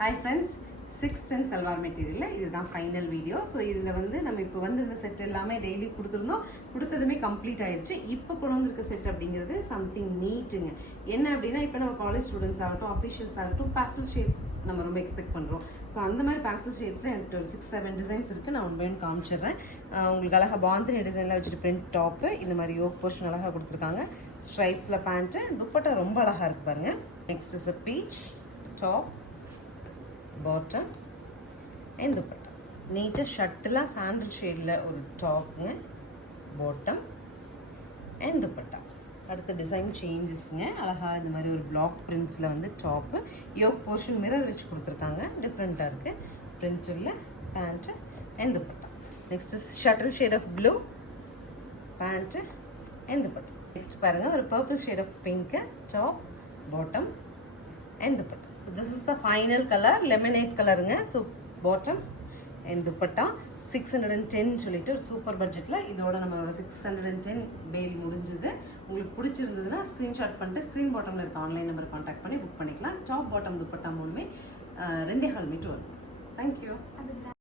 Hi friends, 610 salwar material இதுதான் final video. So இதில் வந்து நம்ம இப்போ வந்து இந்த செட் எல்லாமே டெய்லி கொடுத்துருந்தோம். கொடுத்ததுமே கம்ப்ளீட் ஆயிடுச்சு. இப்போ கொண்டு வந்திருக்க செட் அப்படிங்கிறது சம்திங் நீட்டுங்க. என்ன அப்படின்னா இப்போ நம்ம காலேஜ் ஸ்டூடெண்ட்ஸ் ஆகட்டும், அஃபிஷியல்ஸ் ஆகட்டும், பேஸ்டல் ஷேட்ஸ் நம்ம ரொம்ப எக்ஸ்பெக்ட் பண்ணுறோம். ஸோ அந்த மாதிரி பேஸ்டல் ஷேட்ஸில் எனக்கு ஒரு 6-7 டிசைன்ஸ் இருக்குது. நான் ஒன் பை ஒன் காமிச்சிடுறேன். உங்களுக்கு அழகாக பாந்தினி டிசைனில் வச்சுட்டு பிரிண்ட் டாப்பு, இந்த மாதிரி யோக் போர்ஷன் அழகாக கொடுத்துருக்காங்க. ஸ்ட்ரைப்ஸில் பேண்ட்டு, துப்பட்டா ரொம்ப அழகாக இருக்கு பாருங்க. Next is a beach top, bottom and dupatta. நீட்டாக ஷர்ட்லாம் சாண்டில் ஷேடில் ஒரு டாப்புங்க, பாட்டம் அண்ட் துப்பட்டா. அடுத்த டிசைன் சேஞ்சஸ்ங்க. அழகாக இந்த மாதிரி ஒரு பிளாக் பிரிண்ட்ஸில் வந்து டாப்பு, யோக் போர்ஷன் மிரர் வச்சு கொடுத்துருக்காங்க. டிஃப்ரெண்ட்டாக இருக்குது. பிரிண்டில் pant and dupatta. Next shuttle shade of blue, pant and dupatta. Next பாருங்கள், ஒரு purple shade of pink, top, bottom and dupatta. So this is the final color, lemonade colorங்க. So bottom and dupatta 610 சொல்லிட்டு ஒரு சூப்பர் பட்ஜெட்ல இதோட நம்மளோட 610 பேல் முடிஞ்சது. உங்களுக்கு பிடிச்சிருந்ததுன்னா ஸ்கிரீன்ஷாட் பண்ணிட்டு ஸ்க்ரீன் பாட்டம்ல இருக்க ஆன்லைன் நம்பர் கான்டாக்ட் பண்ணி புக் பண்ணிக்கலாம். டாப் பாட்டம் துப்பட்டா மூணுமே 2.5 மீட்டர் வரும். தேங்க்யூ.